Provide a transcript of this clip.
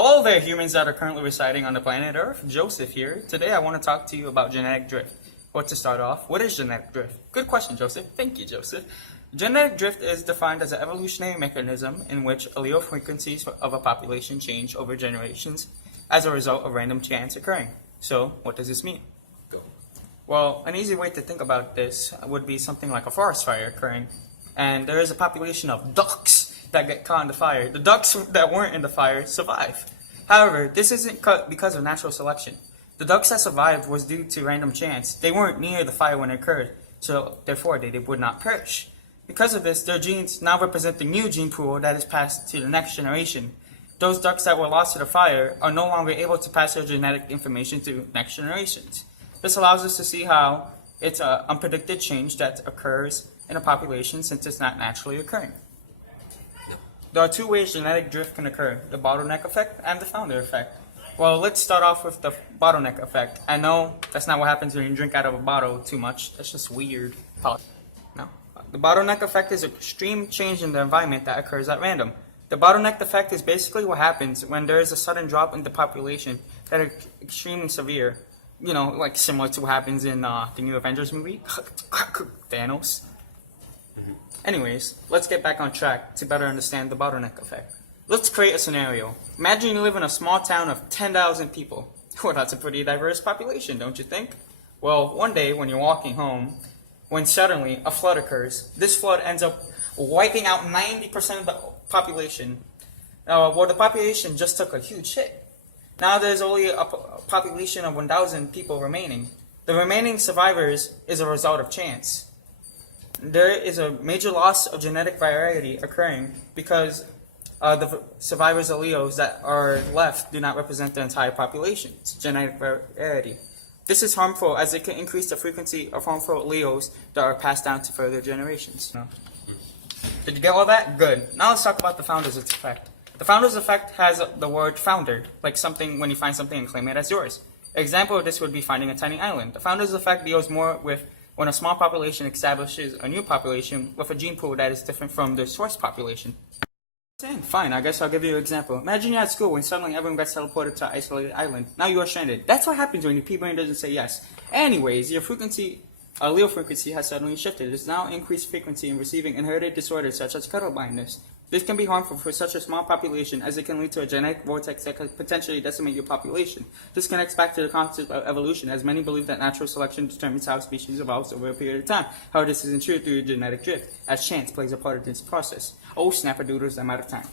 Hello there, humans that are currently residing on the planet Earth. Joseph here. Today I want to talk to you about genetic drift. But to start off, what is genetic drift? Good question, Joseph. Thank you, Joseph. Genetic drift is defined as an evolutionary mechanism in which allele frequencies of a population change over generations as a result of random chance occurring. So, what does this mean? Well, an easy way to think about this would be something like a forest fire occurring, and there is a population of ducks that get caught in the fire. The ducks that weren't in the fire survive. However, this isn't because of natural selection. The ducks that survived was due to random chance. They weren't near the fire when it occurred, so therefore they would not perish. Because of this, their genes now represent the new gene pool that is passed to the next generation. Those ducks that were lost to the fire are no longer able to pass their genetic information to next generations. This allows us to see how it's an unpredicted change that occurs in a population since it's not naturally occurring. There are two ways genetic drift can occur, the bottleneck effect and the founder effect. Well, let's start off with the bottleneck effect. I know that's not what happens when you drink out of a bottle too much. That's just weird. No. The bottleneck effect is an extreme change in the environment that occurs at random. The bottleneck effect is basically what happens when there is a sudden drop in the population that is extremely severe. You know, like similar to what happens in the new Avengers movie. Thanos. Anyways, let's get back on track to better understand the bottleneck effect. Let's create a scenario. Imagine you live in a small town of 10,000 people. Well, that's a pretty diverse population, don't you think? Well, one day when you're walking home, when suddenly a flood occurs, this flood ends up wiping out 90% of the population. Well, the population just took a huge hit. Now there's only a population of 1,000 people remaining. The remaining survivors is a result of chance. There is a major loss of genetic variety occurring because the survivors' alleles that are left do not represent the entire population's genetic variety. This is harmful as it can increase the frequency of harmful alleles that are passed down to further generations. Did you get all that? Good. Now let's talk about the founder's effect. The founder's effect has the word founder, like something when you find something and claim it as yours. An example of this would be finding a tiny island. The founder's effect deals more with when a small population establishes a new population with a gene pool that is different from the source population. Fine, I guess I'll give you an example. Imagine you're at school when suddenly everyone gets teleported to an isolated island. Now you are stranded. That's what happens when your P-brain doesn't say yes. Anyways, your allele frequency has suddenly shifted. It is now increased frequency in receiving inherited disorders such as colorblindness. This can be harmful for such a small population as it can lead to a genetic vortex that could potentially decimate your population. This connects back to the concept of evolution, as many believe that natural selection determines how a species evolves over a period of time. However, this isn't true through genetic drift, as chance plays a part in this process. Oh, snap-a-doodles, I'm out of time.